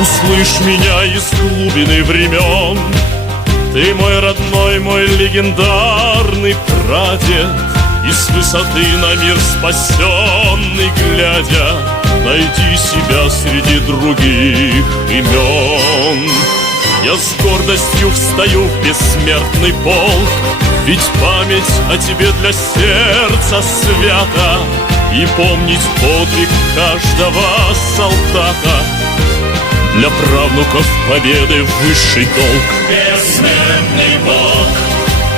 Услышь меня из глубины времен. Ты мой родной, мой легендарный прадед, и с высоты на мир спасенный глядя, найди себя среди других имен. Я с гордостью встаю в бессмертный полк, ведь память о тебе для сердца свята, и помнить подвиг каждого солдата для правнуков победы высший долг. Бессмертный Бог,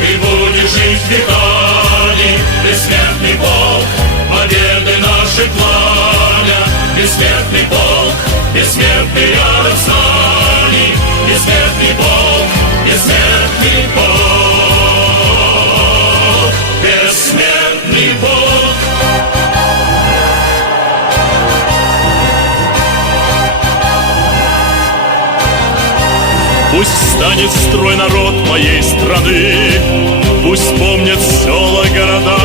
ты будешь жить веками. Бессмертный Бог, победы наши пламя. Бессмертный Бог, бессмертный рядом с нами. Бессмертный Бог, бессмертный Бог, бессмертный Бог. Пусть встанет в строй народ моей страны, пусть помнят села, города,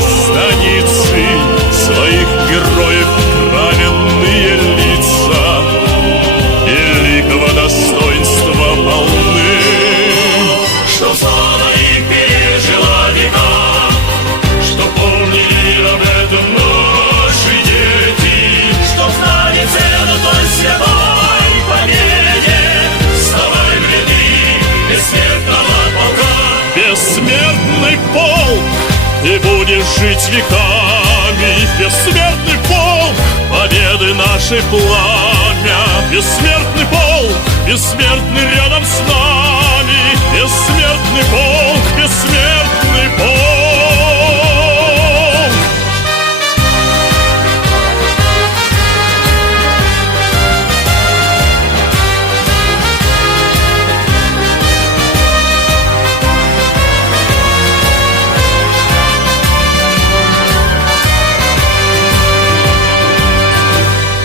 станицы, своих героев праведные лица великого достоинства полны. Чтоб слава их пережила века, чтоб помнили об этом наши дети, чтоб знали цену той святой победе. Вставай в ряды бессмертного полка. Бессмертный полк, ты будешь жить веками. Бессмертный полк, победы нашей пламя. Бессмертный полк, бессмертный рядом с нами. Бессмертный полк, бессмертный полк.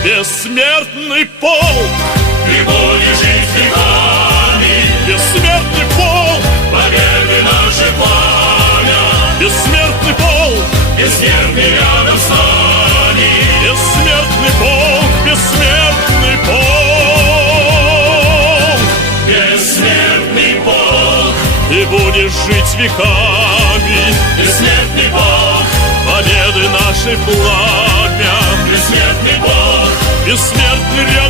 Бессмертный полк, ты будешь жить веками. Бессмертный полк, победы наши пламя. Бессмертный полк, бессмертный рядом с нами. Бессмертный полк, бессмертный полк. Бессмертный полк, ты будешь жить веками. Бессмертный полк, победы нашей пламя. Бессмертный полк, бессмертный рядом